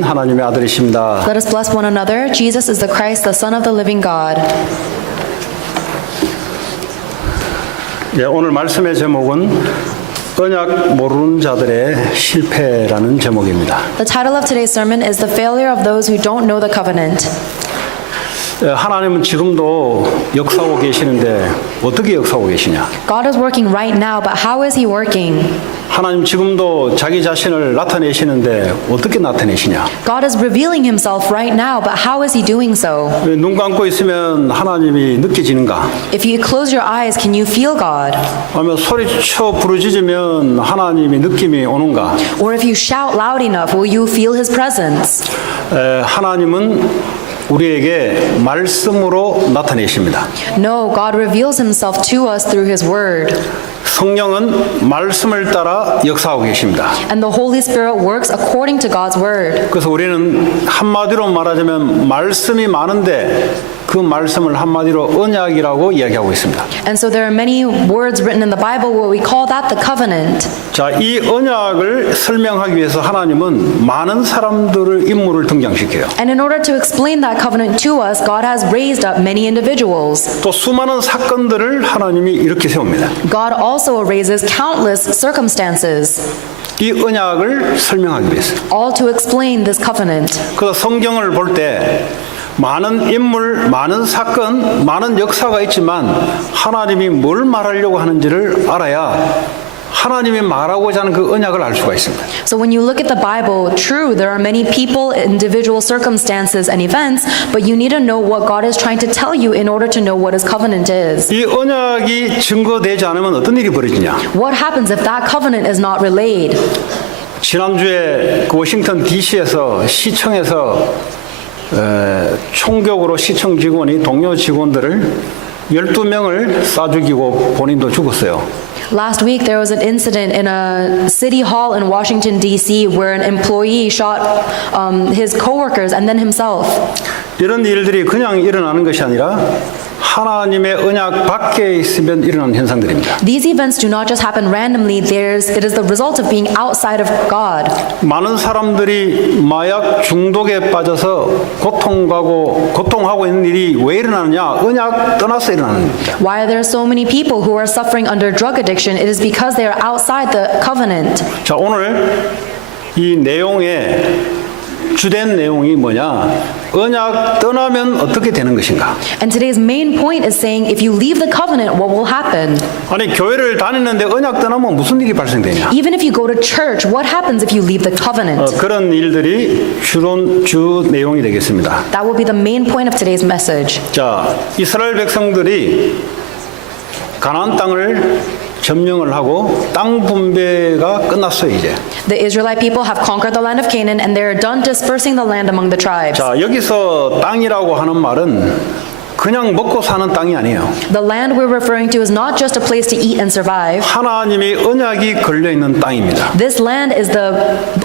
하나님의 아들이십니다. Let us bless one another. Jesus is the Christ, the Son of the living God. 예, 오늘 말씀의 제목은 언약 모르는 자들의 실패라는 제목입니다. The title of today's sermon is The Failure of Those Who Don't Know the Covenant. 예, 하나님은 지금도 역사하고 계시는데 어떻게 역사하고 계시냐? God is working right now, but how is He working? 하나님 지금도 자기 자신을 나타내시는데 어떻게 나타내시냐? God is revealing Himself right now, but how is He doing so? 왜 눈 감고 있으면 하나님이 느껴지는가? If you close your eyes, can you feel God? 아니면 소리쳐 부르짖으면 하나님이 느낌이 오는가? Or if you shout loud enough, will you feel His presence? 하나님은 우리에게 말씀으로 나타내십니다. No, God reveals Himself to us through His Word. 성령은 말씀을 따라 역사하고 계십니다. And the Holy Spirit works according to God's Word. 그래서 우리는 한마디로 말하자면 말씀이 많은데 그 말씀을 한마디로 언약이라고 이야기하고 있습니다. And so there are many words written in the Bible where we call that the covenant. 자, 이 언약을 설명하기 위해서 하나님은 많은 사람들의 인물을 등장시켜요. And in order to explain that covenant to us, God has raised up many individuals. 또 수많은 사건들을 하나님이 이렇게 세웁니다. God also raises countless circumstances, 이 언약을 설명하기 위해서. all to explain this covenant. 그래서 성경을 볼 때 많은 인물, 많은 사건, 많은 역사가 있지만 하나님이 뭘 말하려고 하는지를 알아야 하나님이 말하고자 하는 그 언약을 알 수가 있습니다. So when you look at the Bible, true, there are many people, individual circumstances, and events, but you need to know what God is trying to tell you in order to know what His covenant is. 이 언약이 증거되지 않으면 어떤 일이 벌어지냐? What happens if that covenant is not relayed? 지난주에 그 워싱턴 DC에서 시청에서 총격으로 시청 직원이 동료 직원들을 12명을 쏴 죽이고 본인도 죽었어요. Last week, there was an incident in a city hall in Washington, D.C., where an employee shot his coworkers and then himself. 이런 일들이 그냥 일어나는 것이 아니라 하나님의 언약 밖에 있으면 일어나는 현상들입니다. These events do not just happen randomly. It is the result of being outside of God. 많은 사람들이 마약 중독에 빠져서 고통하고 있는 일이 왜 일어나느냐? 언약 떠나서 일어나는 겁니다. Why are there so many people who are suffering under drug addiction? It is because they are outside the covenant. 자, 오늘 이 내용의 주된 내용이 뭐냐? 언약 떠나면 어떻게 되는 것인가? And today's main point is saying, if you leave the covenant, what will happen? 아니, 교회를 다니는데 언약 떠나면 무슨 일이 발생되냐? Even if you go to church, what happens if you leave the covenant? 그런 일들이 주 내용이 되겠습니다. That will be the main point of today's message. 자, 이스라엘 백성들이 가나안 땅을 점령을 하고 땅 분배가 끝났어요, 이제. The Israelite people have conquered the land of Canaan and they're done dispersing the land among the tribes. 자, 여기서 땅이라고 하는 말은 그냥 먹고 사는 땅이 아니에요. The land we're referring to is not just a place to eat and survive. 하나님의 언약이 걸려 있는 땅입니다. This land is the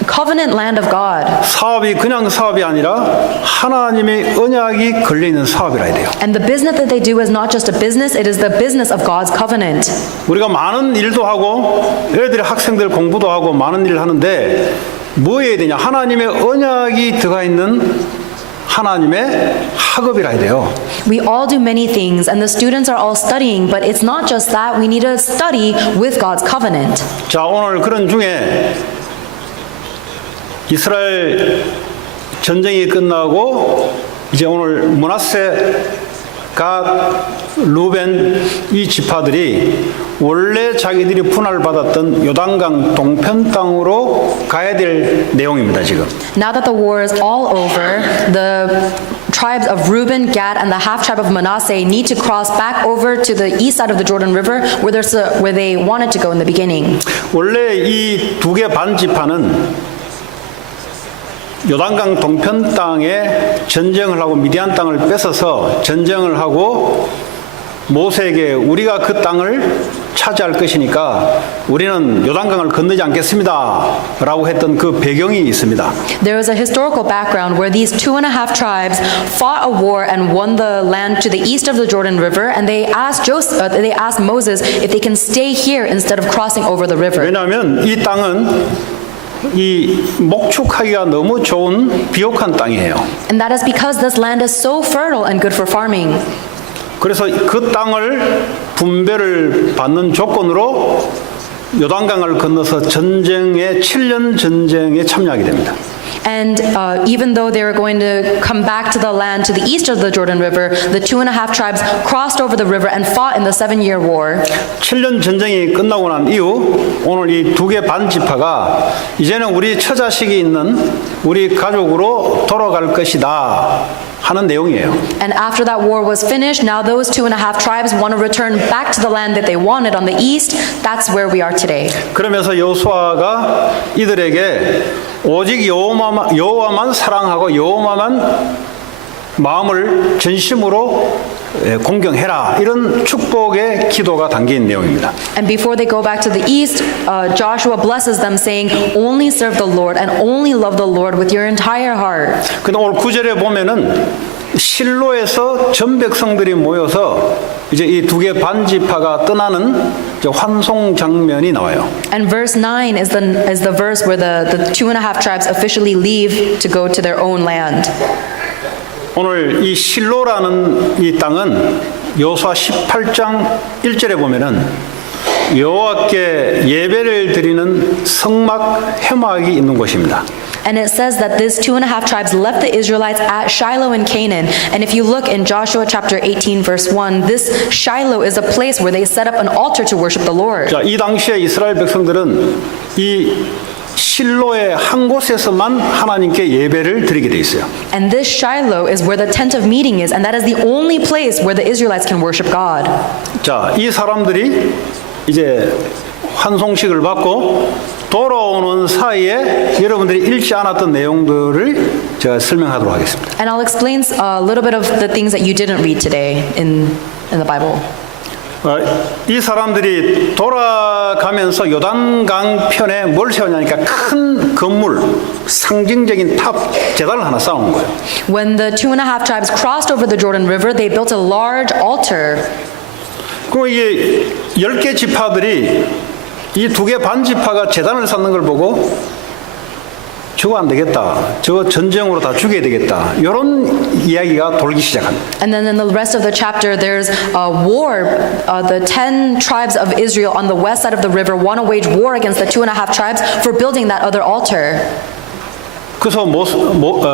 covenant land of God. 사업이 그냥 사업이 아니라 하나님의 언약이 걸려 있는 사업이라 해야 돼요. And the business that they do is not just a business, it is the business of God's covenant. 우리가 많은 일도 하고 애들이 학생들 공부도 하고 많은 일을 하는데 뭐 해야 되냐? 하나님의 언약이 들어가 있는 하나님의 학업이라 해야 돼요. We all do many things and the students are all studying, but it's not just that. We need to study with God's covenant. 자, 오늘 그런 중에 이스라엘 전쟁이 끝나고 이제 오늘 므낫세, 갓, 루벤 이 지파들이 원래 자기들이 분할받았던 요단강 동편 땅으로 가야 될 내용입니다, 지금. Now that the war is all over, the tribes of Reuben, Gad, and the half tribe of Manasseh need to cross back over to the east side of the Jordan River where they wanted to go in the beginning. 원래 이 두 개 반 지파는 요단강 동편 땅에 전쟁을 하고 미디안 땅을 뺏어서 전쟁을 하고 모세에게 우리가 그 땅을 차지할 것이니까 우리는 요단강을 건너지 않겠습니다 라고 했던 그 배경이 있습니다. There is a historical background where these 2.5 tribes fought a war and won the land to the east of the Jordan River, and they asked Moses if they can stay here instead of crossing over the river. 왜냐하면 이 땅은 이 목축하기가 너무 좋은 비옥한 땅이에요. And that is because this land is so fertile and good for farming. 그래서 그 땅을 분배를 받는 조건으로 요단강을 건너서 7년 전쟁에 참여하게 됩니다. And even though they were going to come back to the land to the east of the Jordan River, the 2.5 tribes crossed over the river and fought in the 7-year war. 7년 전쟁이 끝나고 난 이후 오늘 이 2개 반 지파가 이제는 우리 처자식이 있는 우리 가족으로 돌아갈 것이다 하는 내용이에요. And after that war was finished, now those 2.5 tribes want to return back to the land that they wanted on the east. That's where we are today. 그러면서 여호수아가 이들에게 오직 여호와만 사랑하고 여호와만 마음을 전심으로 공경해라, 이런 축복의 기도가 담긴 내용입니다. And before they go back to the east, Joshua blesses them saying, only serve the Lord and only love the Lord with your entire heart. 근데 오늘 9절에 보면은 실로에서 전 백성들이 모여서 이제 이 2개 반 지파가 떠나는 이제 환송 장면이 나와요. And verse 9 is the verse where the 2.5 tribes officially leave to go to their own land. 오늘 이 실로라는 이 땅은 여호수아 18장 1절에 보면은 여호와께 예배를 드리는 성막 회막이 있는 곳입니다. And it says that these 2.5 tribes left the Israelites at Shiloh in Canaan. And if you look in Joshua chapter 18 verse 1, this Shiloh is a place where they set up an altar to worship the Lord. 자, 이 당시에 이스라엘 백성들은 이 실로의 한 곳에서만 하나님께 예배를 드리게 돼 있어요. And this Shiloh is where the tent of meeting is, and that is the only place where the Israelites can worship God. 자, 이 사람들이 이제 환송식을 받고 돌아오는 사이에 여러분들이 읽지 않았던 내용들을 제가 설명하도록 하겠습니다. And I'll explain a little bit of the things that you didn't read today in the Bible. 이 사람들이 돌아가면서 요단강 편에 뭘 세웠냐니까 큰 건물, 상징적인 탑, 제단을 하나 쌓은 거예요. When the 2.5 tribes crossed over the Jordan River, they built a large altar. 그럼 이게 10개 지파들이 이 2개 반 지파가 제단을 쌓는 걸 보고 저거 안 되겠다, 저거 전쟁으로 다 죽여야 되겠다, 이런 이야기가 돌기 시작합니다. And then in the rest of the chapter, there's a war. The 10 tribes of Israel on the west side of the river want to wage war against the 2.5 tribes for building that other altar. 그래서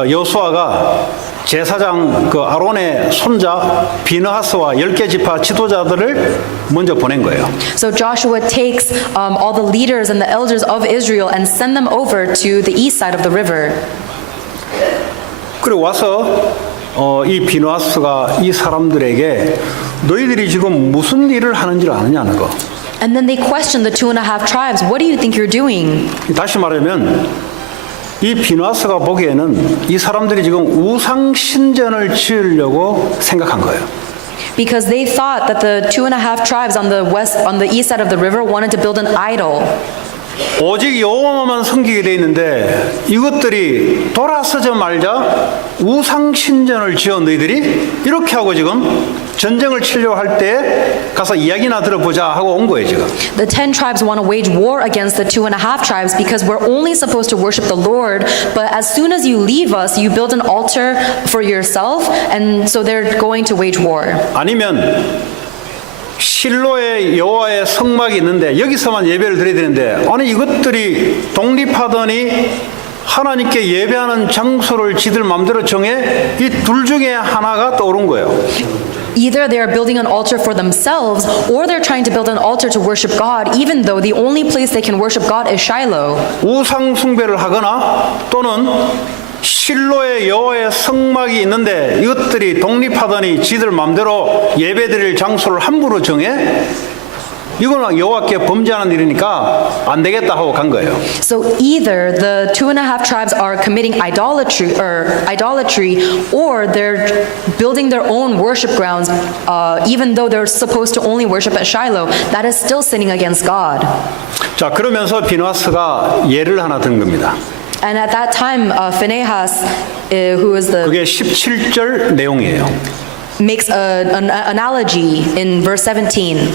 여호수아가 제사장 그 아론의 손자 비느하스와 10개 지파 지도자들을 먼저 보낸 거예요. So Joshua takes all the leaders and the elders of Israel and send them over to the east side of the river. 그리고 와서 이 비느하스가 이 사람들에게 너희들이 지금 무슨 일을 하는지를 아느냐는 거. And then they question the 2.5 tribes. What do you think you're doing? 다시 말하면 이 비느하스가 보기에는 이 사람들이 지금 우상 신전을 지으려고 생각한 거예요. Because they thought that the 2.5 tribes on the east side of the river wanted to build an idol. 오직 여호와만 섬기게 돼 있는데 이것들이 돌아서자 말자 우상 신전을 지어 너희들이 이렇게 하고 지금 전쟁을 치려고 할 때 가서 이야기나 들어보자 하고 온 거예요 지금. The 10 tribes want to wage war against the 2.5 tribes because we're only supposed to worship the Lord, but as soon as you leave us, you build an altar for yourself, and so they're going to wage war. 아니면 실로에 여호와의 성막이 있는데 여기서만 예배를 드려야 되는데 아니 이것들이 독립하더니 하나님께 예배하는 장소를 지들 마음대로 정해 이 둘 중에 하나가 떠오른 거예요. Either they are building an altar for themselves or they're trying to build an altar to worship God, even though the only place they can worship God is Shiloh. 우상 숭배를 하거나 또는 실로에 여호와의 성막이 있는데 이것들이 독립하더니 지들 마음대로 예배드릴 장소를 함부로 정해 이거는 여호와께 범죄하는 일이니까 안 되겠다 하고 간 거예요. So either the 2.5 tribes are committing idolatry or they're building their own worship grounds, even though they're supposed to only worship at Shiloh. That is still sinning against God. 자, 그러면서 비느하스가 예를 하나 든 겁니다. And at that time, Phinehas, who is 그게 17절 내용이에요. makes an analogy in verse 17.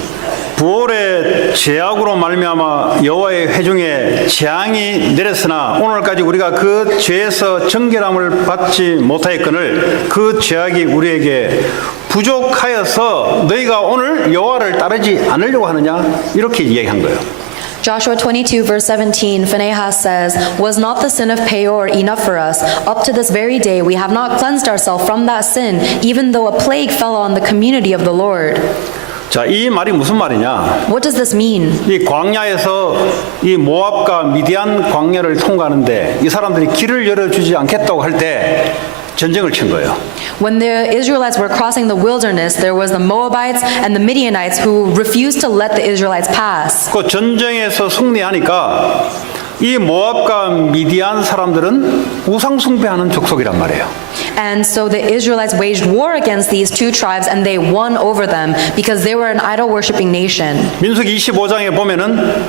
부올의 죄악으로 말미암아 여호와의 회중에 재앙이 내렸으나 오늘까지 우리가 그 죄에서 정결함을 받지 못하였거늘 그 죄악이 우리에게 부족하여서 너희가 오늘 여호와를 따르지 않으려고 하느냐 이렇게 이야기한 거예요. Joshua 22 verse 17, Phinehas says, "Was not the sin of Peor enough for us? Up to this very day we have not cleansed ourselves from that sin, even though a plague fell on the community of the Lord." 자, 이 말이 무슨 말이냐? What does this mean? 이 광야에서 이 모압과 미디안 광야를 통과하는데 이 사람들이 길을 열어주지 않겠다고 할 때 전쟁을 친 거예요. When the Israelites were crossing the wilderness, there was the Moabites and the Midianites who refused to let the Israelites pass. 그 전쟁에서 승리하니까 이 모압과 미디안 사람들은 우상 숭배하는 족속이란 말이에요. And so the Israelites waged war against these two tribes and they won over them because they were an idol-worshiping nation. 민수기 25장에 보면은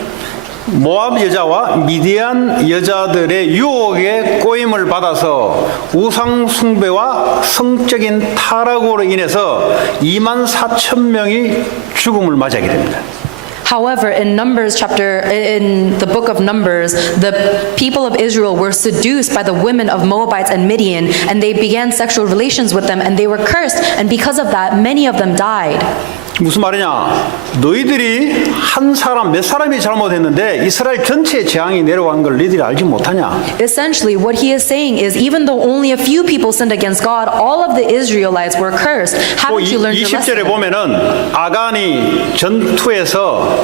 모압 여자와 미디안 여자들의 유혹에 꼬임을 받아서 우상 숭배와 성적인 타락으로 인해서 24,000명이 죽음을 맞이하게 됩니다. However, in the book of Numbers, the people of Israel were seduced by the women of Moabites and Midian, and they began sexual relations with them, and they were cursed, and because of that, many of them died. 무슨 말이냐? 너희들이 한 사람, 몇 사람이 잘못했는데 이스라엘 전체에 재앙이 내려간 걸 너희들이 알지 못하냐? Essentially, what he is saying is, even though only a few people sinned against God, all of the Israelites were cursed. 또 Haven't you learned your 20절에 lesson? 보면은 아간이 전투에서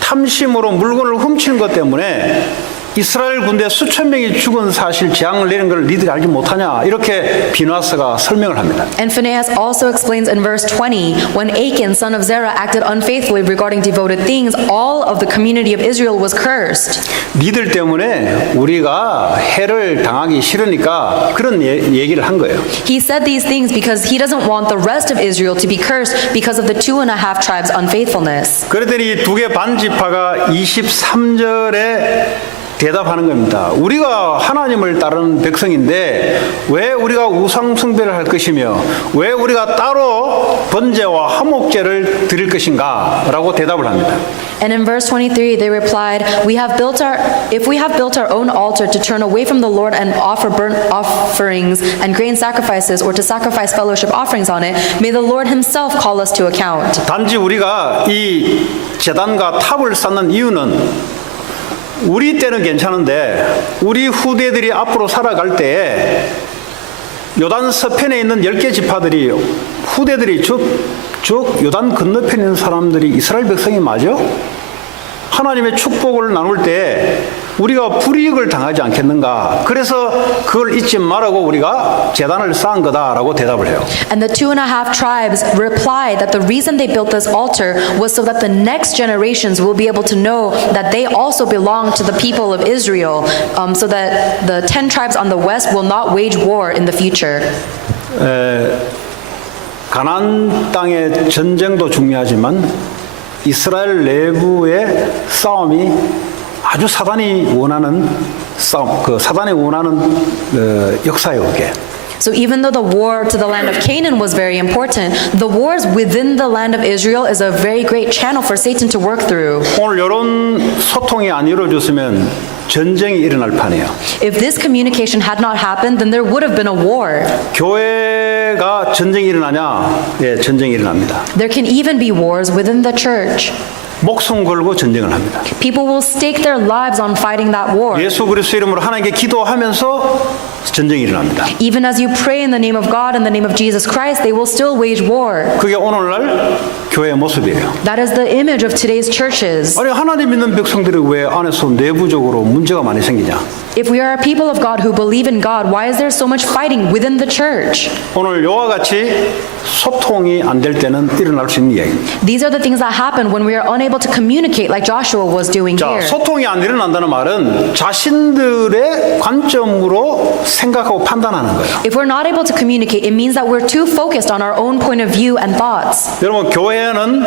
탐심으로 물건을 훔치는 것 때문에 이스라엘 군대 수천 명이 죽은 사실 재앙을 내린 걸 니들이 알지 못하냐 이렇게 비누아스가 설명을 합니다. And Phinehas also explains in verse 20, when Achan, son of Zerah, acted unfaithfully regarding devoted things, all of the community of Israel was cursed. 니들 때문에 우리가 해를 당하기 싫으니까 그런 얘기를 한 거예요. He said these things because he doesn't want the rest of Israel to be cursed because of the 2.5 tribes' unfaithfulness. 그랬더니 두 개 반 지파가 23절에 대답하는 겁니다. 우리가 하나님을 따르는 백성인데 왜 우리가 우상 숭배를 할 것이며 왜 우리가 따로 번제와 화목제를 드릴 것인가? 라고 대답을 합니다. And in verse 23 they replied, if we have built our own altar to turn away from the Lord and offer burnt offerings and grain sacrifices or to sacrifice fellowship offerings on it, may the Lord himself call us to account. 단지 우리가 이 제단과 탑을 쌓는 이유는 우리 때는 괜찮은데 우리 후대들이 앞으로 살아갈 때에 요단 서편에 있는 10개 지파들이 후대들이 즉 요단 건너편에 있는 사람들이 이스라엘 백성이 맞아? 하나님의 축복을 나눌 때 우리가 불이익을 당하지 않겠는가? 그래서 그걸 잊지 말라고 우리가 제단을 쌓은 거다라고 대답을 해요. And the 2.5 tribes replied that the reason they built this altar was so that the next generations will be able to know that they also belong to the people of Israel, so that the 10 tribes on the west will not wage war in the future. 가나안 땅의 전쟁도 중요하지만 이스라엘 내부의 싸움이 아주 사단이 원하는 싸움, 그 사단이 원하는 역사예요, 그게. So even though the war to the land of Canaan was very important, the wars within the land of Israel is a very great channel for Satan to work through. 오늘 이런 소통이 안 이루어졌으면 전쟁이 일어날 판이에요. If this communication had not happened, then there would have been a war. 교회가 전쟁이 일어나냐? 예, 전쟁이 일어납니다. There can even be wars within the church. 목숨 걸고 전쟁을 합니다. People will stake their lives on fighting that war. 예수 그리스도 이름으로 하나님께 기도하면서 전쟁이 일어납니다. Even as you pray in the name of God, in the name of Jesus Christ, they will still wage war. 그게 오늘날 교회의 모습이에요. That is the image of today's churches. 아니 하나님 믿는 백성들이 왜 안에서 내부적으로 문제가 많이 생기냐? If we are a people of God who believe in God, why is there so much fighting within the church? 오늘 이와 같이 소통이 안 될 때는 일어날 수 있는 이야기입니다. These are the things that happen when we are unable to communicate like Joshua was doing 자, here. 소통이 안 일어난다는 말은 자신들의 관점으로 생각하고 판단하는 거예요. If we're not able to communicate, it means that we're too focused on our own point of view and thoughts. 여러분 교회는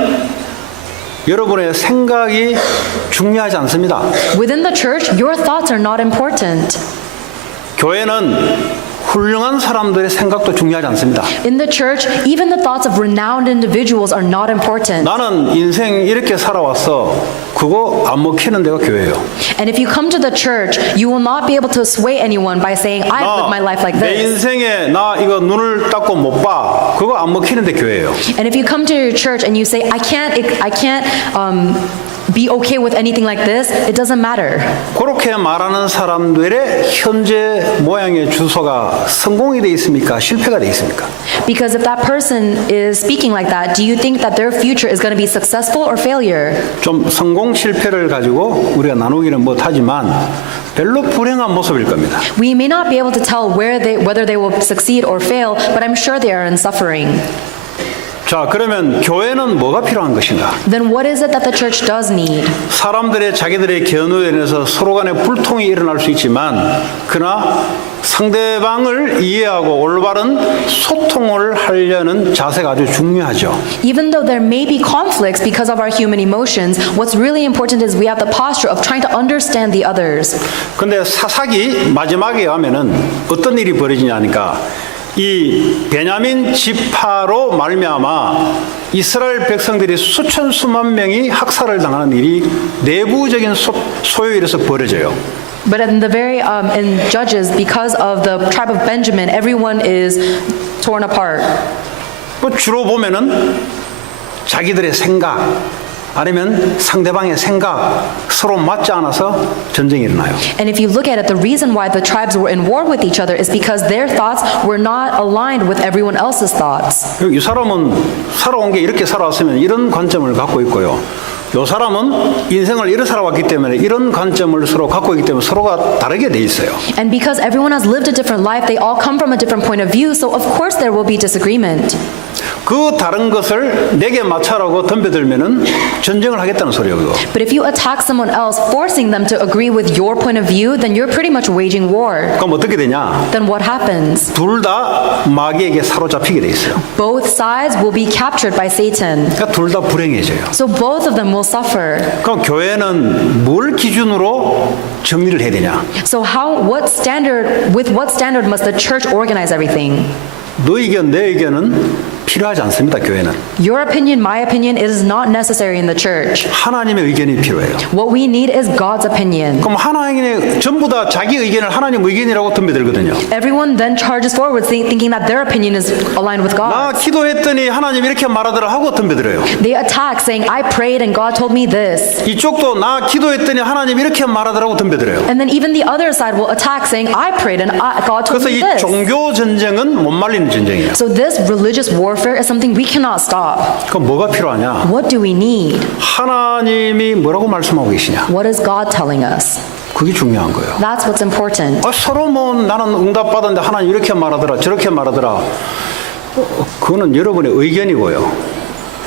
여러분의 생각이 중요하지 않습니다. Within the church, your thoughts are not important. 교회는 훌륭한 사람들의 생각도 중요하지 않습니다. In the church, even the thoughts of renowned individuals are not important. 나는 인생 이렇게 살아왔어. 그거 안 먹히는 데가 교회예요. And if you come to the church, you will not be able to sway anyone by saying, I've lived my life like 내 this. 인생에 나 이거 눈을 닦고 못 봐. 그거 안 먹히는 데 교회예요. And if you come to your church and you say, I can't be okay with anything like this, it doesn't matter. 그렇게 말하는 사람들의 현재 모양의 주소가 성공이 돼 있습니까? 실패가 돼 있습니까? Because if that person is speaking like that, do you think that their future is going to be successful or failure? 좀 성공 실패를 가지고 우리가 나누기는 못하지만 별로 불행한 모습일 겁니다. We may not be able to tell whether they will succeed or fail, but I'm sure they are in suffering. 자, 그러면 교회는 뭐가 필요한 것인가? Then what is it that the church does need? 사람들의 자기들의 견우에 인해서 서로 간에 불통이 일어날 수 있지만 그러나 상대방을 이해하고 올바른 소통을 하려는 자세가 아주 중요하죠. Even though there may be conflicts because of our human emotions, what's really important is we have the posture of trying to understand the others. 근데 사사기 마지막에 가면은 어떤 일이 벌어지냐니까 이 베냐민 지파로 말미암아 이스라엘 백성들이 수천 수만 명이 학살을 당하는 일이 내부적인 소요일에서 벌어져요. But in the in Judges, because of the tribe of Benjamin, everyone is torn apart. 주로 보면은 자기들의 생각 아니면 상대방의 생각 서로 맞지 않아서 전쟁이 일어나요. And if you look at it, the reason why the tribes were in war with each other is because their thoughts were not aligned with everyone else's thoughts. 이 사람은 살아온 게 이렇게 살아왔으면 이런 관점을 갖고 있고요. 이 사람은 인생을 이렇게 살아왔기 때문에 이런 관점을 서로 갖고 있기 때문에 서로가 다르게 돼 있어요. And because everyone has lived a different life, they all come from a different point of view, so of course there will be disagreement. 그 다른 것을 내게 맞춰라고 덤벼들면은 전쟁을 하겠다는 소리예요. 그거. But if you attack someone else, forcing them to agree with your point of view, then you're pretty much waging war. 그럼 어떻게 되냐? Then what happens? 둘 다 마귀에게 사로잡히게 돼 있어요. Both sides will be captured by Satan. 그러니까 둘 다 불행해져요. So both of them will suffer. 그럼 교회는 뭘 기준으로 정리를 해야 되냐? So with what standard must the church organize everything? 너 의견, 내 의견은 필요하지 않습니다. 교회는. Your opinion, my opinion, it is not necessary in the church. 하나님의 의견이 필요해요. What we need is God's opinion. 그럼 하나님의 전부 다 자기 의견을 하나님 의견이라고 덤벼들거든요. Everyone then charges forward thinking that their opinion is aligned with 나 God. 기도했더니 하나님 이렇게 말하더라 하고 덤벼들어요. They attack saying, I prayed and God told me this. 이쪽도 나 기도했더니 하나님 이렇게 말하더라고 덤벼들어요. And then even the other side will attack saying, I prayed and God told 그래서 me 이 this. 종교 전쟁은 못 말리는 전쟁이에요. So this religious warfare is something we cannot stop. 그럼 뭐가 필요하냐? What do we need? 하나님이 뭐라고 말씀하고 계시냐? What is God telling us? 그게 중요한 거예요. That's what's important. 서로 뭐 나는 응답 받았는데 하나님 이렇게 말하더라 저렇게 말하더라. 그거는 여러분의 의견이고요.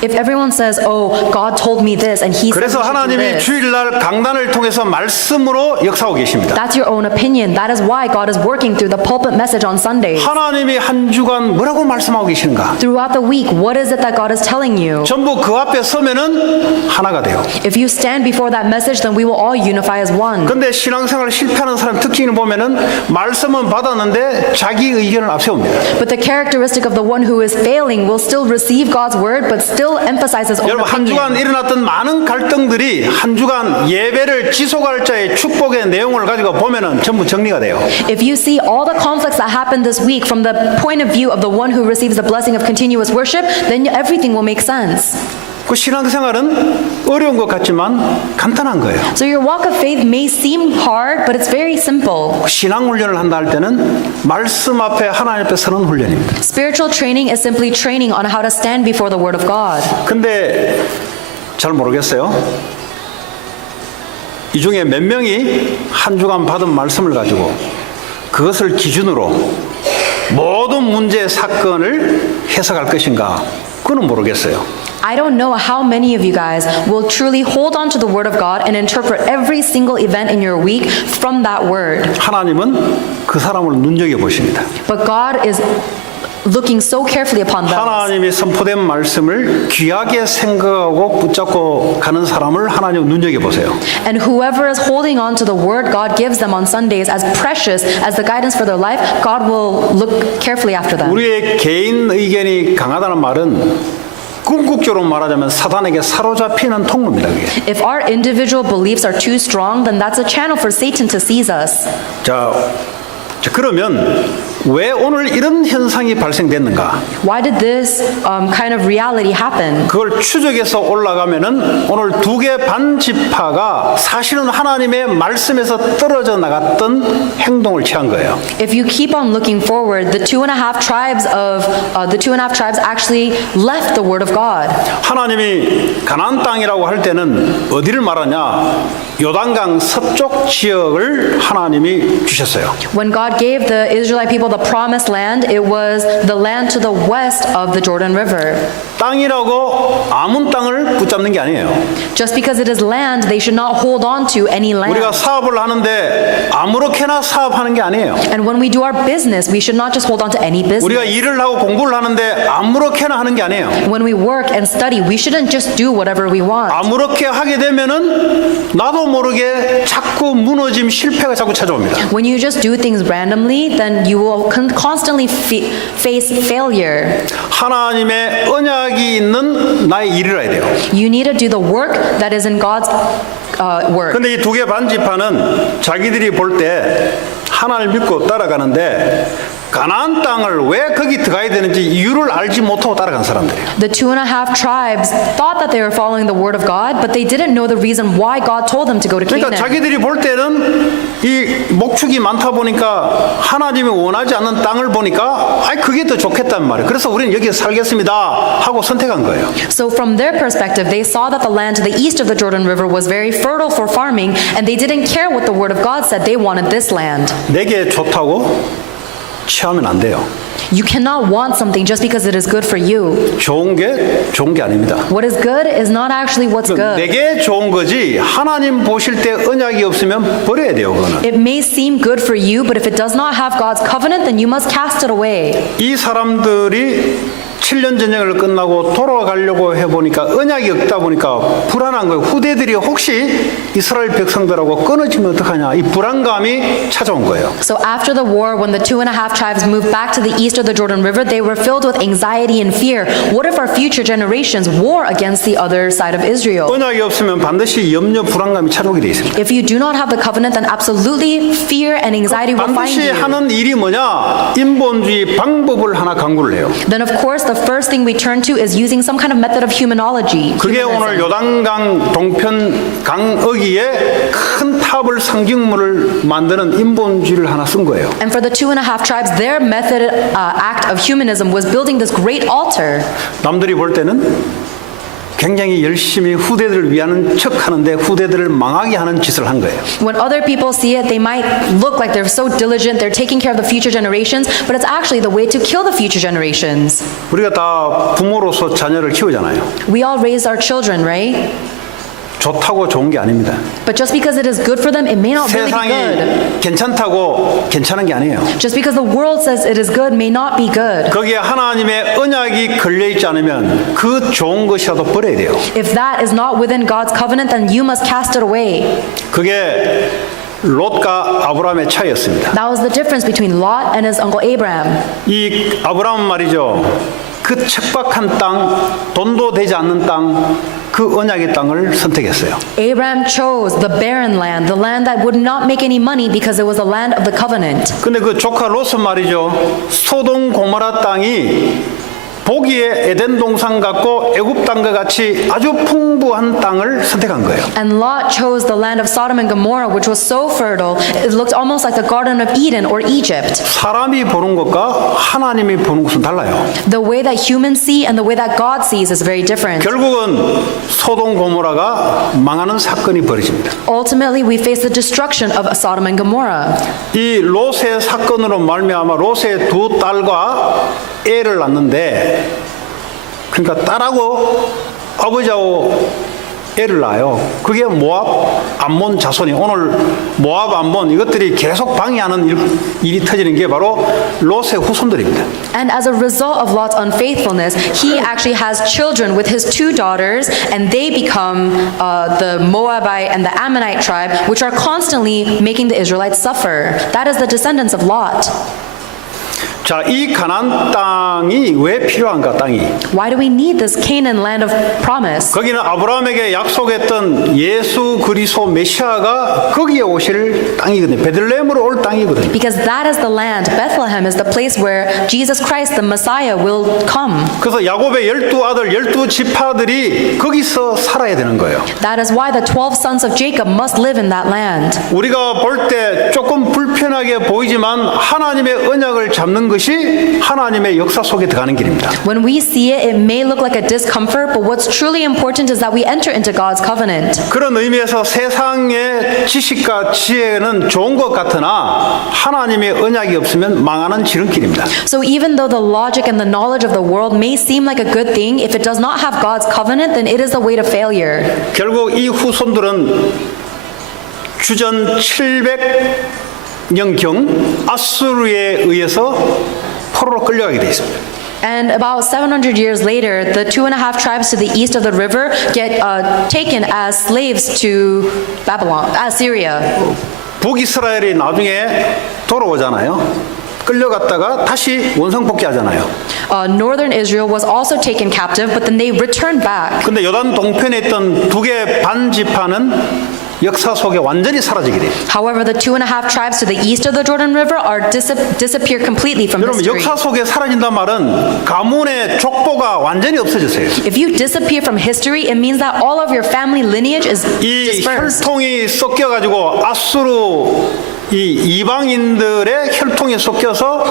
If everyone says, oh, God told me this and he said we 그래서 should do 하나님이 this, 주일날 강단을 통해서 말씀으로 역사하고 계십니다. that's your own opinion. That is why God is working through the pulpit message on Sundays. 하나님이 한 주간 뭐라고 말씀하고 계시는가? Throughout the week, what is it that God is telling you? 전부 그 앞에 서면은 하나가 돼요. If you stand before that message, then we will all unify as one. 근데 신앙생활 실패하는 사람 특징을 보면은 말씀은 받았는데 자기 의견을 앞세웁니다. But the characteristic of the one who is failing will still receive God's word, but still emphasize his own 여러분 한 주간 opinion. 일어났던 많은 갈등들이 한 주간 예배를 지속할 자의 축복의 내용을 가지고 보면은 전부 정리가 돼요. If you see all the conflicts that happened this week from the point of view of the one who receives the blessing of continuous worship, then everything will make sense. 그 신앙생활은 어려운 것 같지만 간단한 거예요. So your walk of faith may seem hard, but it's very simple. 신앙 훈련을 한다 할 때는 말씀 앞에 하나님 앞에 서는 훈련입니다. Spiritual training is simply training on how to stand before the Word of God. 근데 잘 모르겠어요. 이 중에 몇 명이 한 주간 받은 말씀을 가지고 그것을 기준으로 모든 문제 사건을 해석할 것인가? 그건 모르겠어요. I don't know how many of you guys will truly hold on to the Word of God and interpret every single event in your week from that Word. 하나님은 그 사람을 눈여겨 보십니다. But God is looking so carefully upon those. 하나님이 선포된 말씀을 귀하게 생각하고 붙잡고 가는 사람을 하나님 눈여겨보세요. And whoever is holding on to the word God gives them on Sundays as precious as the guidance for their life, God will look carefully after them. 우리의 개인 의견이 강하다는 말은 궁극적으로 말하자면 사단에게 사로잡히는 통로입니다. 그게. If our individual beliefs are too strong, then that's a channel for Satan to seize us. 자, 그러면 왜 오늘 이런 현상이 발생됐는가? Why did this kind of reality happen? 그걸 추적해서 올라가면은 오늘 2개 반 지파가 사실은 하나님의 말씀에서 떨어져 나갔던 행동을 취한 거예요. If you keep on looking forward, the 2.5 tribes actually left the word of God. 하나님이 가나안 땅이라고 할 때는 어디를 말하냐? 요단강 서쪽 지역을 하나님이 주셨어요. When God gave the Israelite people the promised land, it was the land to the west of the Jordan River. 땅이라고 아무 땅을 붙잡는 게 아니에요. Just because it is land, they should not hold on to any land. 우리가 사업을 하는데 아무렇게나 사업하는 게 아니에요. And when we do our business, we should not just hold on to any business. 우리가 일을 하고 공부를 하는데 아무렇게나 하는 게 아니에요. When we work and study, we shouldn't just do whatever we want. 아무렇게 하게 되면은 나도 모르게 자꾸 무너짐, 실패가 자꾸 찾아옵니다. When you just do things randomly, then you will constantly face failure. 하나님의 언약이 있는 나의 일을 해야 돼요. You need to do the work that is in God's work. 근데 이 2개 반 지파는 자기들이 볼 때 하나님을 믿고 따라가는데 가나안 땅을 왜 거기 들어가야 되는지 이유를 알지 못하고 따라간 사람들이에요. The 2.5 tribes thought that they were following the word of God, but they didn't know the reason why God told them to go to 그러니까 Canaan. 자기들이 볼 때는 이 목축이 많다 보니까 하나님이 원하지 않는 땅을 보니까 그게 더 좋겠단 말이에요. 그래서 우리는 여기서 살겠습니다 하고 선택한 거예요. So from their perspective, they saw that the land to the east of the Jordan River was very fertile for farming, and they didn't care what the word of God said. They wanted this land. 내게 좋다고 취하면 안 돼요. You cannot want something just because it is good for you. 좋은 게 아닙니다. What is good is not actually what's good. 내게 좋은 거지 하나님 보실 때 언약이 없으면 버려야 돼요. 그거는. It may seem good for you, but if it does not have God's covenant, then you must cast it away. 이 사람들이 7년 전쟁을 끝나고 돌아가려고 해보니까 언약이 없다 보니까 불안한 거예요. 후대들이 혹시 이스라엘 백성들하고 끊어지면 어떡하냐 이 불안감이 찾아온 거예요. So after the war, when the 2.5 tribes moved back to the east of the Jordan River, they were filled with anxiety and fear. What if our future generations war against the other side of Israel? 언약이 없으면 반드시 염려 불안감이 찾아오게 돼 있습니다. If you do not have the covenant, then absolutely fear and anxiety will find 반드시 you. 하는 일이 뭐냐? 인본주의 방법을 하나 강구를 해요. Then of course the first thing we turn to is using some kind of method of humanology. 그게 오늘 요단강 동편 강어기에 큰 탑을 상징물을 만드는 인본주의를 하나 쓴 거예요. And for the 2.5 tribes, their method act of humanism was building this great altar. 남들이 볼 때는 굉장히 열심히 후대들을 위하는 척하는데 후대들을 망하게 하는 짓을 한 거예요. When other people see it, they might look like they're so diligent, they're taking care of the future generations, but it's actually the way to kill the future generations. 우리가 다 부모로서 자녀를 키우잖아요. We all raise our children, right? 좋다고 좋은 게 아닙니다. But just because it is good for them, it may not really be good. 세상이 괜찮다고 괜찮은 게 아니에요. Just because the world says it is good may not be good. 거기에 하나님의 언약이 걸려있지 않으면 그 좋은 것이라도 버려야 돼요. If that is not within God's covenant, then you must cast it away. 그게 롯과 아브라함의 차이였습니다. That was the difference between Lot and his uncle Abraham. 이 아브라함은 말이죠. 그 척박한 땅, 돈도 되지 않는 땅, 그 언약의 땅을 선택했어요. Abraham chose the barren land, the land that would not make any money because it was the land of the covenant. 근데 그 조카 롯은 말이죠. 소돔 고모라 땅이 보기에 에덴 동산 같고 애굽 땅과 같이 아주 풍부한 땅을 선택한 거예요. And Lot chose the land of Sodom and Gomorrah, which was so fertile, it looked almost like the Garden of Eden or Egypt. 사람이 보는 것과 하나님이 보는 것은 달라요. The way that humans see and the way that God sees is very different. 결국은 소돔 고모라가 망하는 사건이 벌어집니다. Ultimately, we face the destruction of Sodom and Gomorrah. 이 롯의 사건으로 말미암아 롯의 두 딸과 애를 낳는데 그러니까 딸하고 아버지하고 애를 낳아요. 그게 모압, 암몬 자손이 오늘 모압, 암몬 이것들이 계속 방해하는 일이 터지는 게 바로 롯의 후손들입니다. And as a result of Lot's unfaithfulness, he actually has children with his two daughters, and they become the Moabite and the Ammonite tribe, which are constantly making the Israelites suffer. That is the descendants of Lot. 자, 이 가나안 땅이 왜 필요한가? 땅이 Why do we need this Canaan land of promise? 거기는 아브라함에게 약속했던 예수 그리스도 메시아가 거기에 오실 땅이거든요. 베들레헴으로 올 땅이거든요. Because that is the land. Bethlehem is the place where Jesus Christ, the Messiah, will come. 그래서 야곱의 12아들 12지파들이 거기서 살아야 되는 거예요. That is why the 12 sons of Jacob must live in that land. 우리가 볼 때 조금 불편하게 보이지만 하나님의 언약을 잡는 것이 하나님의 역사 속에 들어가는 길입니다. When we see it, it may look like a discomfort, but what's truly important is that we enter into God's covenant. 그런 의미에서 세상의 지식과 지혜는 좋은 것 같으나 하나님의 언약이 없으면 망하는 지름길입니다. So even though the logic and the knowledge of the world may seem like a good thing, if it does not have God's covenant, then it is the way to failure. 결국 이 후손들은 주전 700년경 아수르에 의해서 포로로 끌려가게 되어 있습니다. And about 700 years later, the 2.5 tribes to the east of the river get taken as slaves to Babylon, Assyria. 북이스라엘이 나중에 돌아오잖아요. 끌려갔다가 다시 원성복귀하잖아요. Northern Israel was also taken captive, but then they returned back. 근데 요단 동편에 있던 두 개 반 지파는 역사 속에 완전히 사라지게 돼요. However, the 2.5 tribes to the east of the Jordan River are disappear completely from 여러분 history. 역사 속에 사라진단 말은 가문의 족보가 완전히 없어졌어요. If you disappear from history, it means that all of your family lineage is 이 dispersed. 혈통이 섞여가지고 아수르 이 이방인들의 혈통이 섞여서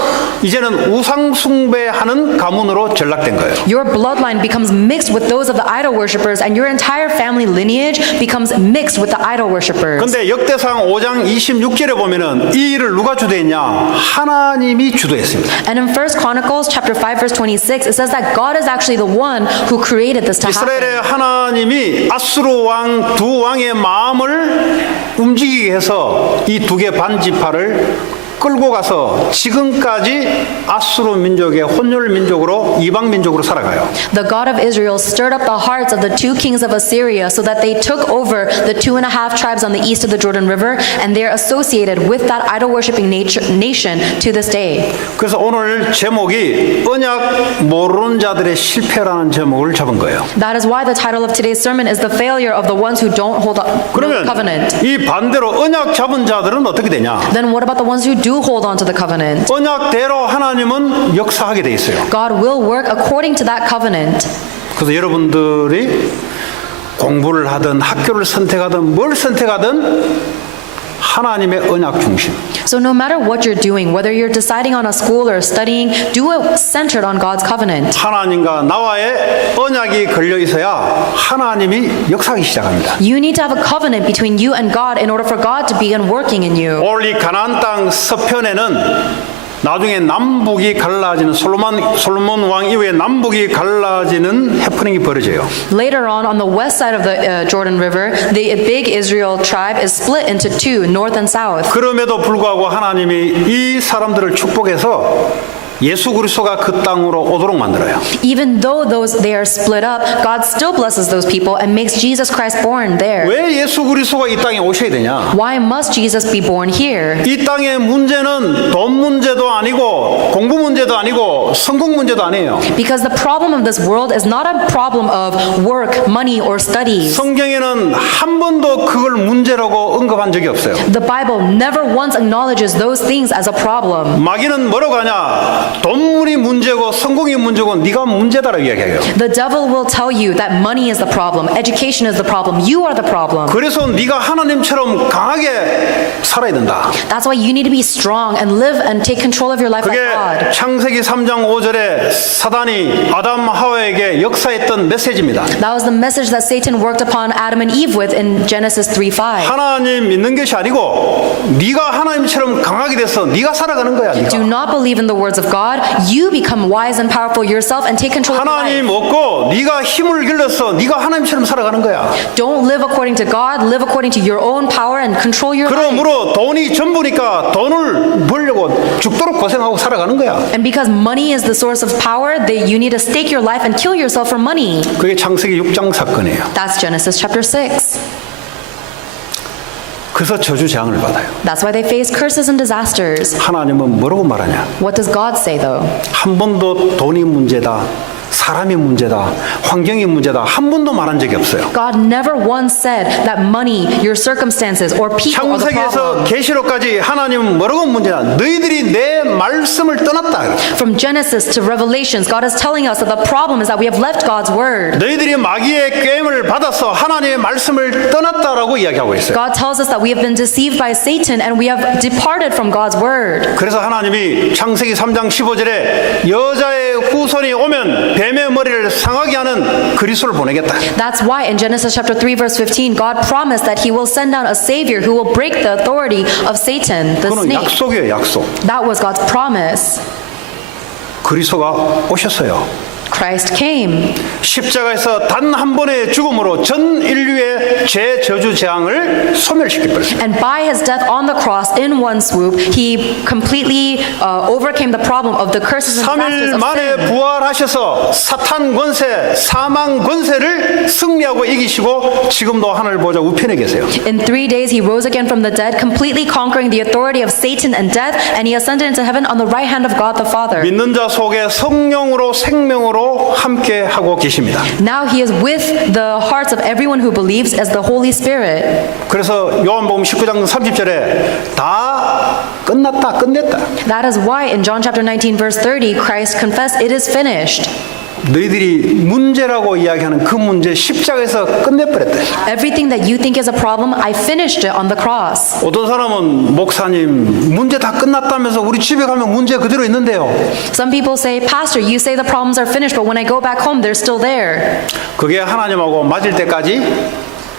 이제는 우상 숭배하는 가문으로 전락된 거예요. Your bloodline becomes mixed with those of the idol worshippers, and your entire family lineage becomes mixed with the idol worshippers. 근데 역대상 5장 26절에 보면은 이 일을 누가 주도했냐? 하나님이 주도했습니다. And in 1 Chronicles chapter 5 verse 26, it says that God is actually the one who created this to happen. 이스라엘의 하나님이 아수르 왕 두 왕의 마음을 움직이게 해서 이 두 개 반지파를 끌고 가서 지금까지 아수르 민족의 혼혈 민족으로 이방 민족으로 살아가요. The God of Israel stirred up the hearts of the two kings of Assyria so that they took over the 2.5 tribes on the east of the Jordan River, and they're associated with that idol-worshiping nation to this day. 그래서 오늘 제목이 언약 모르는 자들의 실패라는 제목을 잡은 거예요. That is why the title of today's sermon is the failure of the ones who don't hold on to the 그러면 covenant. 이 반대로 언약 잡은 자들은 어떻게 되냐? Then what about the ones who do hold on to the covenant? 언약대로 하나님은 역사하게 돼 있어요. God will work according to that covenant. 그래서 여러분들이 공부를 하든 학교를 선택하든 뭘 선택하든 하나님의 언약 중심. So no matter what you're doing, whether you're deciding on a school or studying, do it centered on God's covenant. 하나님과 나와의 언약이 걸려 있어야 하나님이 역사하기 시작합니다. You need to have a covenant between you and God in order for God to begin working in you. 오늘 이 가나안 땅 서편에는 나중에 남북이 갈라지는 솔로몬 왕 이후에 남북이 갈라지는 해프닝이 벌어져요. Later on the west side of the Jordan River, the big Israel tribe is split into two, north and south. 그럼에도 불구하고 하나님이 이 사람들을 축복해서 예수 그리스도가 그 땅으로 오도록 만들어요. Even though they are split up, God still blesses those people and makes Jesus Christ born there. 왜 예수 그리스도가 이 땅에 오셔야 되냐? Why must Jesus be born here? 이 땅의 문제는 돈 문제도 아니고 공부 문제도 아니고 성공 문제도 아니에요. Because the problem of this world is not a problem of work, money, or studies. 성경에는 한 번도 그걸 문제라고 언급한 적이 없어요. The Bible never once acknowledges those things as a problem. 마귀는 뭐라고 하냐? 돈물이 문제고 성공이 문제고 네가 문제다라고 이야기해요. The devil will tell you that money is the problem, education is the problem, you are the problem. 그래서 네가 하나님처럼 강하게 살아야 된다. That's why you need to be strong and live and take control of your life like 그게 God. 창세기 3장 5절에 사단이 아담 하와에게 역사했던 메시지입니다. That was the message that Satan worked upon Adam and Eve with in Genesis 3:5. 하나님 믿는 것이 아니고 네가 하나님처럼 강하게 돼서 네가 살아가는 거야. Do 네가. not believe in the words of God. God, you become wise and powerful yourself and take control of your life. 하나님 없고 네가 힘을 길러서 네가 하나님처럼 살아가는 거야. Don't live according to God, live according to your own power and control your life. 그러므로 돈이 전부니까 돈을 벌려고 죽도록 고생하고 살아가는 거야. And because money is the source of power, you need to stake your life and kill yourself for money. 그게 창세기 6장 사건이에요. That's Genesis chapter 6. 그래서 저주 재앙을 받아요. That's why they face curses and disasters. 하나님은 뭐라고 말하냐? What does God say though? 한 번도 돈이 문제다, 사람이 문제다, 환경이 문제다 한 번도 말한 적이 없어요. God never once said that money, your circumstances, or people are the 창세기에서 problem. 계시록까지 하나님은 뭐라고 문제냐? 너희들이 내 말씀을 떠났다. From Genesis to Revelations, God is telling us that the problem is that we have left God's word. 너희들이 마귀의 꾀임을 받아서 하나님의 말씀을 떠났다라고 이야기하고 있어요. God tells us that we have been deceived by Satan and we have departed from God's word. 그래서 하나님이 창세기 3장 15절에 여자의 후손이 오면 뱀의 머리를 상하게 하는 그리스도를 보내겠다. That's why in Genesis chapter 3 verse 15, God promised that he will send down a savior who will break the authority of Satan, the 그건 snake. 약속이에요, 약속. That was God's promise. 그리스도가 오셨어요. Christ came. 십자가에서 단 한 번의 죽음으로 전 인류의 죄, 저주, 재앙을 소멸시켜버렸어요. And by his death on the cross in one swoop, he completely overcame the problem of the curses and 3일 disasters of 만에 sin. 부활하셔서 사탄 권세, 사망 권세를 승리하고 이기시고 지금도 하늘 보좌 우편에 계세요. In 3 days, he rose again from the dead, completely conquering the authority of Satan and death, and he ascended into heaven on the right hand of God the Father. 믿는 자 속에 성령으로 생명으로 함께 하고 계십니다. Now he is with the hearts of everyone who believes as the Holy Spirit. 그래서 요한복음 19장 30절에 다 끝났다, 끝냈다. That is why in John chapter 19 verse 30, Christ confessed, "It is finished." 너희들이 문제라고 이야기하는 그 문제 십자가에서 끝내버렸대. Everything that you think is a problem, I finished it on the cross. 어떤 사람은 목사님 문제 다 끝났다면서 우리 집에 가면 문제 그대로 있는데요. Some people say, "Pastor, you say the problems are finished, but when I go back home, they're still there." 그게 하나님하고 맞을 때까지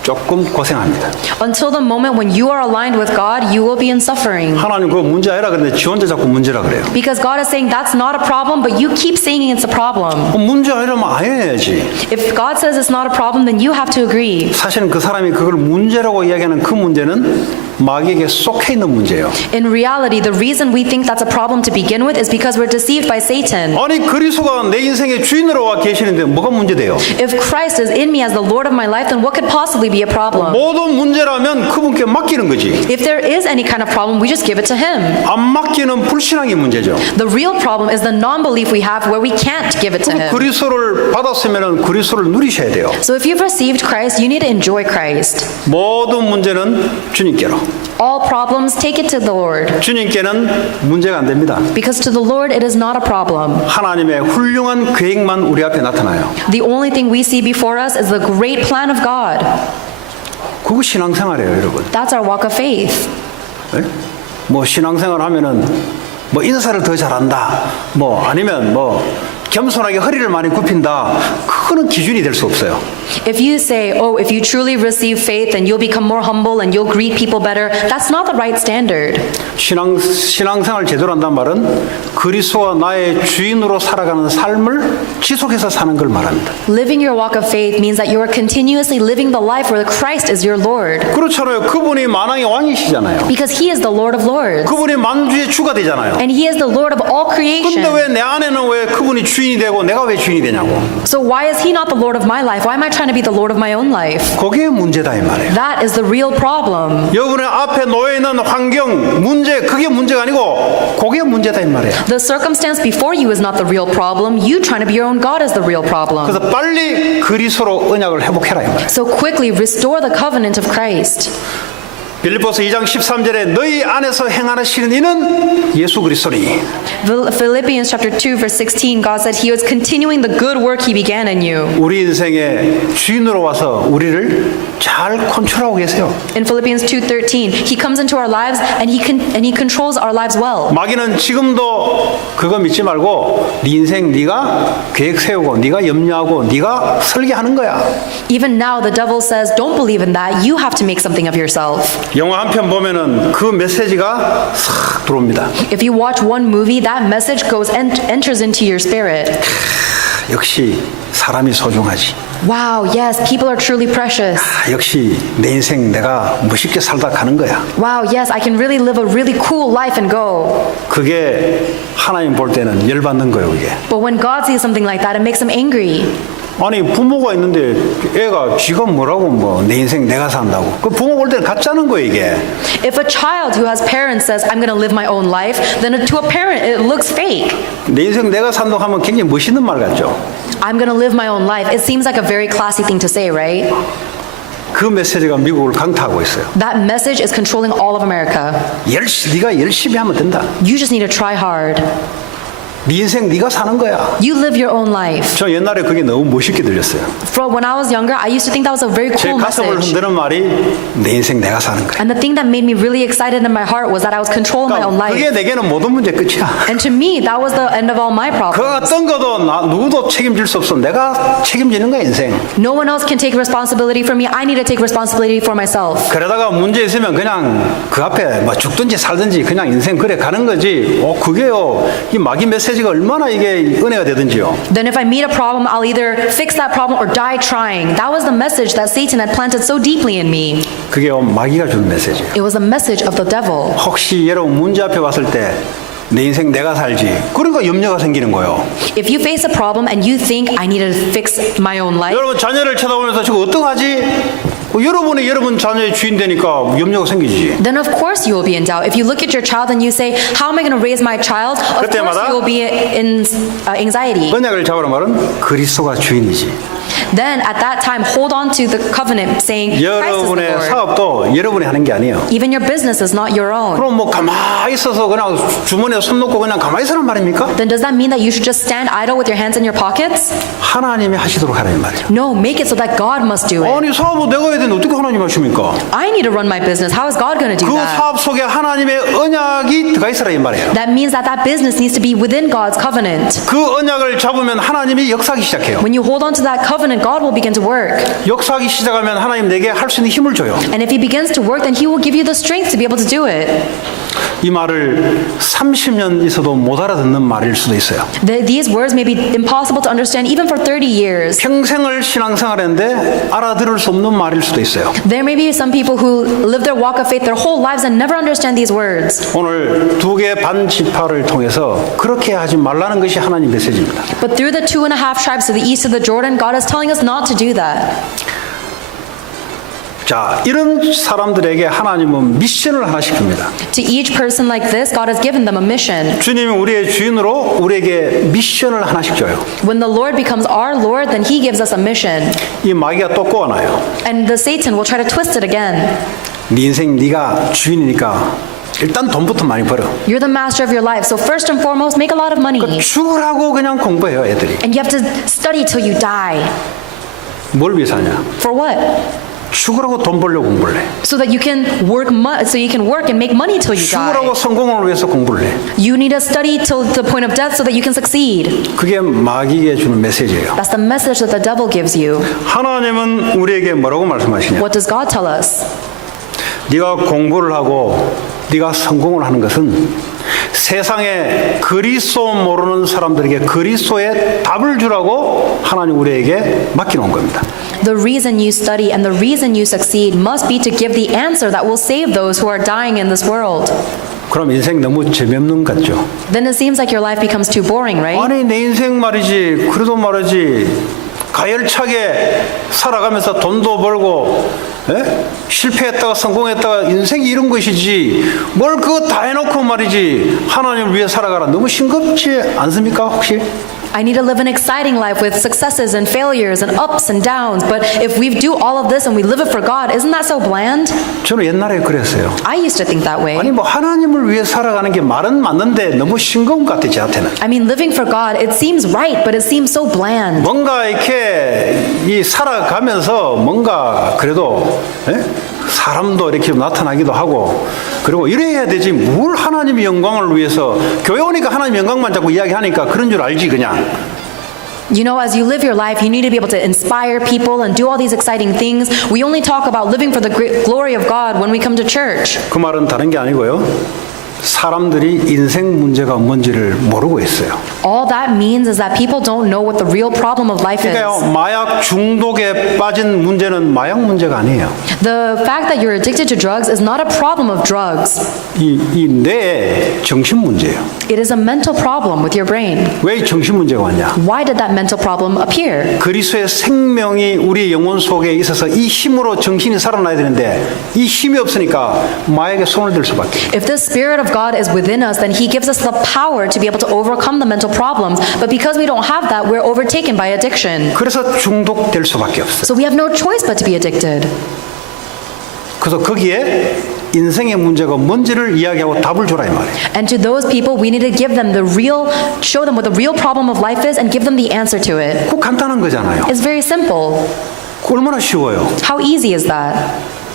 조금 고생합니다. Until the moment when you are aligned with God, you will be in suffering. 하나님 그거 문제 아니라 근데 지 혼자 자꾸 문제라 그래요. Because God is saying that's not a problem, but you keep saying it's a problem. 문제 아니라면 안 해야지. If God says it's not a problem, then you have to agree. 사실은 그 사람이 그걸 문제라고 이야기하는 그 문제는 마귀에게 속해 있는 문제예요. In reality, the reason we think that's a problem to begin with is because we're deceived by Satan. 아니 그리스도가 내 인생의 주인으로 와 계시는데 뭐가 문제돼요? If Christ is in me as the Lord of my life, then what could possibly be a problem? 모든 문제라면 그분께 맡기는 거지. If there is any kind of problem, we just give it to Him. 안 맡기는 불신앙이 문제죠. The real problem is the non-belief we have where we can't give it to Him. 그리스도를 받았으면 그리스도를 누리셔야 돼요. So if you've received Christ, you need to enjoy Christ. 모든 문제는 주님께로. All problems, take it to the Lord. 주님께는 문제가 안 됩니다. Because to the Lord, it is not a problem. 하나님의 훌륭한 계획만 우리 앞에 나타나요. The only thing we see before us is the great plan of God. 그거 신앙생활이에요, 여러분. That's our walk of faith. 네? 뭐 신앙생활 하면은 뭐 인사를 더 잘한다. 뭐 아니면 뭐 겸손하게 허리를 많이 굽힌다. 그거는 기준이 될 수 없어요. If you say, oh, if you truly receive faith, then you'll become more humble and you'll greet people better, that's not the right standard. 신앙생활 제대로 한다는 말은 그리스도와 나의 주인으로 살아가는 삶을 지속해서 사는 걸 말합니다. Living your walk of faith means that you are continuously living the life where Christ is your Lord. 그렇잖아요. 그분이 만왕의 왕이시잖아요. Because He is the Lord of Lords. 그분이 만주의 주가 되잖아요. And He is the Lord of all 근데 creation. 왜 내 안에는 왜 그분이 주인이 되고 내가 왜 주인이 되냐고. So why is He not the Lord of my life? Why am I trying to be the Lord of my own life? 그게 문제다 이 말이에요. That is the real problem. 여러분의 앞에 놓여 있는 환경, 문제, 그게 문제가 아니고 그게 문제다 이 말이에요. The circumstance before you is not the real problem. You trying to be your own God is the real problem. 그래서 빨리 그리스도로 언약을 회복해라 이 말이에요. So quickly restore the covenant of Christ. 빌립보서 2장 13절에 너희 안에서 행하시는 이는 예수 그리스도니. Philippians chapter 2 verse 16, God said He was continuing the good work He began in you. 우리 인생의 주인으로 와서 우리를 잘 컨트롤하고 계세요. In Philippians 2:13, He comes into our lives and He controls our lives well. 마귀는 지금도 그거 믿지 말고 네 인생 네가 계획 세우고 네가 염려하고 네가 설계하는 거야. Even now the devil says, don't believe in that. You have to make something of yourself. 영화 한 편 보면은 그 메시지가 싹 들어옵니다. If you watch one movie, that message enters into your spirit. 역시 사람이 소중하지. Wow, yes, people are truly precious. 역시 내 인생 내가 멋있게 살다 가는 거야. Wow, yes, I can really live a really cool life and go. 그게 하나님 볼 때는 열받는 거예요, 이게. But when God sees something like that, it makes him angry. 아니 부모가 있는데 애가 지가 뭐라고 뭐 내 인생 내가 산다고. 그 부모 볼 때는 가짜는 거예요, 이게. If a child who has parents says, I'm going to live my own life, then to a parent, it looks fake. 내 인생 내가 산다고 하면 굉장히 멋있는 말 같죠. I'm going to live my own life. It seems like a very classy thing to say, right? 그 메시지가 미국을 강타하고 있어요. That message is controlling all of America. 네가 열심히 하면 된다. You just need to try hard. 네 인생 네가 사는 거야. You live your own life. 저 옛날에 그게 너무 멋있게 들렸어요. When I was younger, I used to think that was a very 제 cool 가슴을 message. 흔드는 말이 내 인생 내가 사는 거야. And the thing that made me really excited in my heart was that I was controlling my own 그러니까 그게 life. 내게는 모든 문제 끝이야. And to me, that was the end of all my 그 problems. 어떤 것도 누구도 책임질 수 없어. 내가 책임지는 거야 인생. No one else can take responsibility for me. I need to take responsibility for myself. 그러다가 문제 있으면 그냥 그 앞에 뭐 죽든지 살든지 그냥 인생 그래 가는 거지. 그게요. 이 마귀 메시지가 얼마나 이게 은혜가 되든지요. Then if I meet a problem, I'll either fix that problem or die trying. That was the message that Satan had planted so deeply in me. 그게 마귀가 주는 메시지예요. It was a message of the devil. 혹시 여러분 문제 앞에 왔을 때 내 인생 내가 살지. 그러니까 염려가 생기는 거예요. If you face a problem and you think I need to fix my own life, 여러분 자녀를 쳐다보면서 지금 어떡하지? 여러분이 여러분 자녀의 주인 되니까 염려가 생기지. then of course you will be in doubt. If you look at your child and you say, how am I going to raise my child? Of course 그때마다 you will be in anxiety. 언약을 잡으라 말은 그리스도가 주인이지. Then at that time, hold on to the covenant saying, Christ is the 여러분의 Lord. 사업도 여러분이 하는 게 아니에요. Even your business is not your own. 그럼 뭐 가만히 있어서 그냥 주머니에 손 놓고 그냥 가만히 있으란 말입니까? Then does that mean that you should just stand idle with your hands in your pockets? 하나님이 하시도록 하라는 말이에요. No, make it so that God must do it. 아니 사업은 내가 해야 되는데 어떻게 하나님 하십니까? I need to run my business. How is God going to do 그 that? 사업 속에 하나님의 언약이 들어가 있으라 이 말이에요. That means that that business needs to be within God's covenant. 그 언약을 잡으면 하나님이 역사하기 시작해요. When you hold on to that covenant, God will begin to work. 역사하기 시작하면 하나님 내게 할 수 있는 힘을 줘요. And if He begins to work, then He will give you the strength to be able to do it. 이 말을 30년 있어도 못 알아듣는 말일 수도 있어요. These words may be impossible to understand even for 30 years. 평생을 신앙생활했는데 알아들을 수 없는 말일 수도 있어요. There may be some people who live their walk of faith their whole lives and never understand these words. 오늘 2개 반 지파를 통해서 그렇게 하지 말라는 것이 하나님 메시지입니다. But through the 2.5 tribes to the east of the Jordan, God is telling us not to do that. 자, 이런 사람들에게 하나님은 미션을 하나 시킵니다. To each person like this, God has given them a mission. 주님이 우리의 주인으로 우리에게 미션을 하나씩 줘요. When the Lord becomes our Lord, then He gives us a mission. 이 마귀가 또 꼬아놔요. And the Satan will try to twist it again. 네 인생 네가 주인이니까 일단 돈부터 많이 벌어. You're the master of your life, so first and foremost, make a lot of money. 죽으라고 그냥 공부해요, 애들이. And you have to study till you die. 뭘 위해서 하냐? For what? 죽으라고 돈 벌려고 공부를 해. So that you can work and make money till you 죽으라고 die. 성공을 위해서 공부를 해. You need to study till the point of death so that you can succeed. 그게 마귀에게 주는 메시지예요. That's the message that the devil gives you. 하나님은 우리에게 뭐라고 말씀하시냐? What does God tell us? 네가 공부를 하고 네가 성공을 하는 것은 세상에 그리스도 모르는 사람들에게 그리스도의 답을 주라고 하나님 우리에게 맡겨놓은 겁니다. The reason you study and the reason you succeed must be to give the answer that will save those who are dying in this world. 그럼 인생 너무 재미없는 것 같죠? Then it seems like your life becomes too boring, right? 아니 내 인생 말이지 그래도 말이지 가열차게 살아가면서 돈도 벌고 실패했다가 성공했다가 인생이 이런 것이지 뭘 그거 다 해놓고 말이지 하나님을 위해 살아가라 너무 싱겁지 않습니까 혹시? I need to live an exciting life with successes and failures and ups and downs. But if we do all of this and we live it for God, isn't that so bland? 저는 옛날에 그랬어요. I used to think that way. 아니 뭐 하나님을 위해 살아가는 게 말은 맞는데 너무 싱거운 것 같아 저한테는. I mean, living for God, it seems right, but it seems so bland. 뭔가 이렇게 이 살아가면서 뭔가 그래도 사람도 이렇게 나타나기도 하고 그리고 이래야 되지 뭘 하나님의 영광을 위해서 교회 오니까 하나님 영광만 자꾸 이야기하니까 그런 줄 알지 그냥 You know, as you live your life, you need to be able to inspire people and do all these exciting things. We only talk about living for the great glory of God when we come to church. 그 말은 다른 게 아니고요. 사람들이 인생 문제가 뭔지를 모르고 있어요. All that means is that people don't know what the real problem of life 그러니까요, is. 마약 중독에 빠진 문제는 마약 문제가 아니에요. The fact that you're addicted to drugs is not a problem of drugs. 이 뇌의 정신 문제예요. It is a mental problem with your brain. 왜 정신 문제가 왔냐? Why did that mental problem appear? 그리스도의 생명이 우리 영혼 속에 있어서 이 힘으로 정신이 살아나야 되는데 이 힘이 없으니까 마약에 손을 댈 수밖에. If the Spirit of God is within us, then He gives us the power to be able to overcome the mental problems. But because we don't have that, we're overtaken by addiction. 그래서 중독될 수밖에 없어요. So we have no choice but to be addicted. 그래서 거기에 인생의 문제가 뭔지를 이야기하고 답을 주라 이 말이에요. And to those people, we need to give them show them what the real problem of life is and give them the answer to it. 그 간단한 거잖아요. It's very simple. 그 얼마나 쉬워요. How easy is that?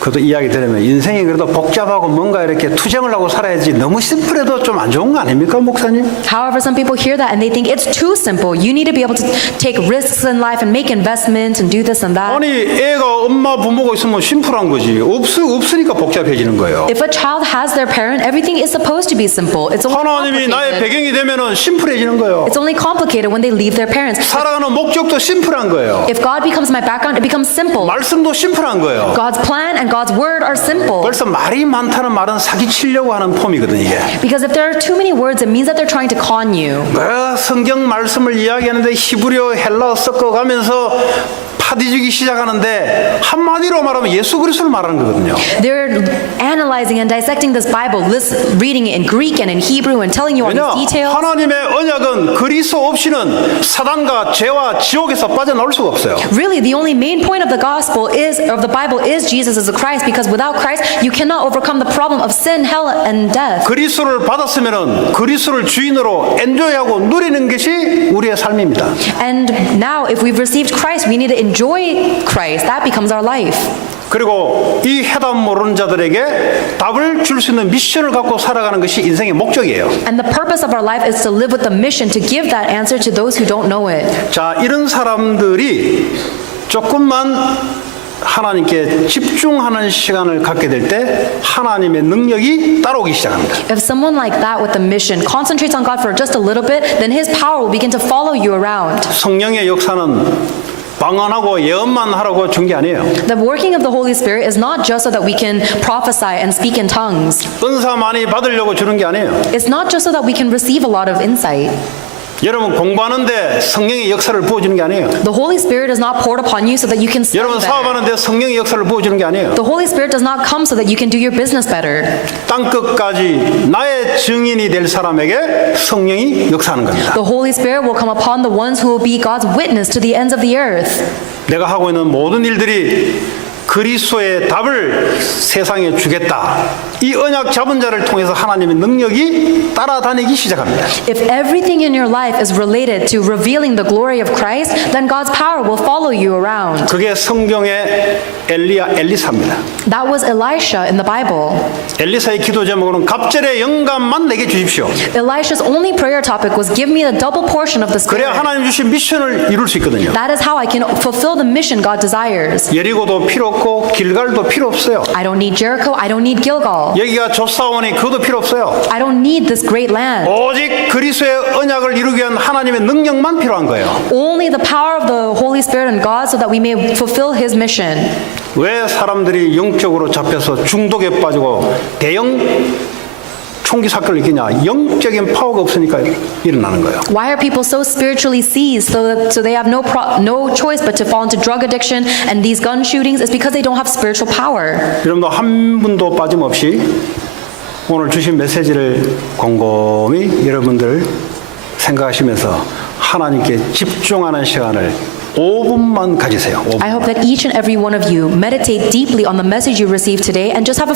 그래도 이야기 들으면 인생이 그래도 복잡하고 뭔가 이렇게 투쟁을 하고 살아야지 너무 심플해도 좀 안 좋은 거 아닙니까, 목사님? However, some people hear that and they think it's too simple. You need to be able to take risks in life and make investments and do this and that. 아니 애가 엄마 부모가 있으면 심플한 거지. 없으니까 복잡해지는 거예요. If a child has their parent, everything is supposed to be simple. It's only 하나님이 나의 complicated. 배경이 되면은 심플해지는 거예요. It's only complicated when they leave their parents. 살아가는 목적도 심플한 거예요. If God becomes my background, it becomes simple. 말씀도 심플한 거예요. God's plan and God's word are simple. 벌써 말이 많다는 말은 사기치려고 하는 폼이거든 이게. Because if there are too many words, it means that they're trying to con you. 성경 말씀을 이야기하는데 히브리어 헬라어 섞어가면서 파디주기 시작하는데 한마디로 말하면 예수 그리스도를 말하는 거거든요. They're analyzing and dissecting this Bible, reading it in Greek and in Hebrew and telling you all 왜냐? these details. 하나님의 언약은 그리스도 없이는 사단과 죄와 지옥에서 빠져나올 수가 없어요. Really, the only main point of the gospel of the Bible is Jesus as a Christ, because without Christ, you cannot overcome the problem of sin, hell, and death. 그리스도를 받았으면은 그리스도를 주인으로 엔조이하고 누리는 것이 우리의 삶입니다. And now, if we've received Christ, we need to enjoy Christ. That becomes our life. 그리고 이 해답 모르는 자들에게 답을 줄 수 있는 미션을 갖고 살아가는 것이 인생의 목적이에요. And the purpose of our life is to live with the mission to give that answer to those who don't know it. 자, 이런 사람들이 조금만 하나님께 집중하는 시간을 갖게 될 때 하나님의 능력이 따라오기 시작합니다. If someone like that with the mission concentrates on God for just a little bit, then His power will begin to follow you around. 성령의 역사는 방언하고 예언만 하라고 준 게 아니에요. The working of the Holy Spirit is not just so that we can prophesy and speak in tongues. 은사 많이 받으려고 주는 게 아니에요. It's not just so that we can receive a lot of insight. 여러분 공부하는데 성령의 역사를 부어주는 게 아니에요. The Holy Spirit is not poured upon you so that you can study 여러분 better. 사업하는데 성령의 역사를 부어주는 게 아니에요. The Holy Spirit does not come so that you can do your business better. 땅끝까지 나의 증인이 될 사람에게 성령이 역사하는 겁니다. The Holy Spirit will come upon the ones who will be God's witness to the ends of the earth. 내가 하고 있는 모든 일들이 그리스도의 답을 세상에 주겠다. 이 언약 잡은 자를 통해서 하나님의 능력이 따라다니기 시작합니다. If everything in your life is related to revealing the glory of Christ, then God's power will follow you around. 그게 성경의 엘리사입니다. That was Elisha in the Bible. 엘리사의 기도 제목은 갑절의 영감만 내게 주십시오. Elisha's only prayer topic was give me the double portion of the 그래야 Spirit. 하나님 주신 미션을 이룰 수 있거든요. That is how I can fulfill the mission God desires. 여리고도 필요 없고 길갈도 필요 없어요. I don't need Jericho, I don't need Gilgal. 여기가 조사원이 그것도 필요 없어요. I don't need this great land. 오직 그리스도의 언약을 이루기 위한 하나님의 능력만 필요한 거예요. Only the power of the Holy Spirit and God so that we may fulfill His mission. 왜 사람들이 영적으로 잡혀서 중독에 빠지고 대형 총기 사건을 일으키냐? 영적인 파워가 없으니까 일어나는 거예요. Why are people so spiritually seized so they have no choice but to fall into drug addiction and these gun shootings? It's because they don't have spiritual power. 여러분도 한 분도 빠짐없이 오늘 주신 메시지를 곰곰이 여러분들 생각하시면서 하나님께 집중하는 시간을 5분만 가지세요. 5분. I hope that each and every one of you meditate deeply on the message you received today and just have a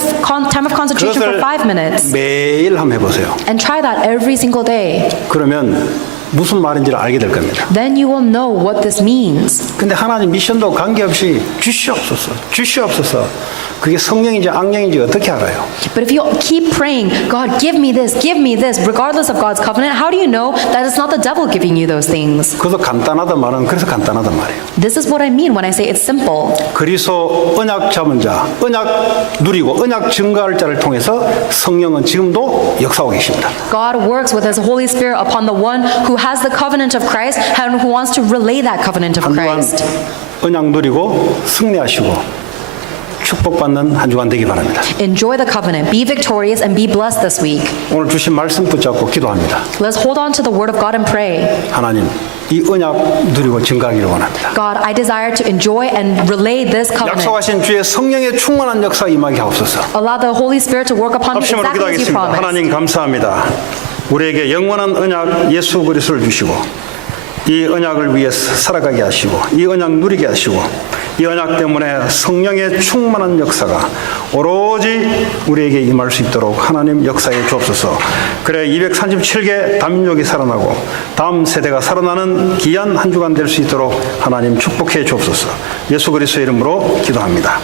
time of concentration for 그것을 5 minutes. 매일 한번 해보세요. And try that every single day. 그러면 무슨 말인지를 알게 될 겁니다. Then you will know what this means. 근데 하나님 미션도 관계없이 주시옵소서, 주시옵소서. 그게 성령인지 악령인지 어떻게 알아요? But if you keep praying, God, give me this, regardless of God's covenant, how do you know that it's not the devil giving you those things? 그래서 간단하단 말은 그래서 간단하단 말이에요. This is what I mean when I say it's simple. 그리스도 언약 잡은 자, 언약 누리고 언약 증거할 자를 통해서 성령은 지금도 역사하고 계십니다. God works with His Holy Spirit upon the one who has the covenant of Christ and who wants to relay that covenant of 한 주간 Christ. 언약 누리고 승리하시고 축복받는 한 주간 되기 바랍니다. Enjoy the covenant, be victorious, and be blessed this week. 오늘 주신 말씀 붙잡고 기도합니다. Let's hold on to the word of God and pray. 하나님, 이 언약 누리고 증거하기를 원합니다. God, I desire to enjoy and relay this covenant. 약속하신 주의 성령의 충만한 역사 임하게 하옵소서. Allow the Holy Spirit to work upon me 합심으로 exactly as you 기도하겠습니다. promised. 하나님 감사합니다. 우리에게 영원한 언약 예수 그리스도를 주시고 이 언약을 위해서 살아가게 하시고 이 언약 누리게 하시고 이 언약 때문에 성령의 충만한 역사가 오로지 우리에게 임할 수 있도록 하나님 역사해 주옵소서. 그래 237개 담력이 살아나고 다음 세대가 살아나는 귀한 한 주간 될 수 있도록 하나님 축복해 주옵소서. 예수 그리스도의 이름으로 기도합니다.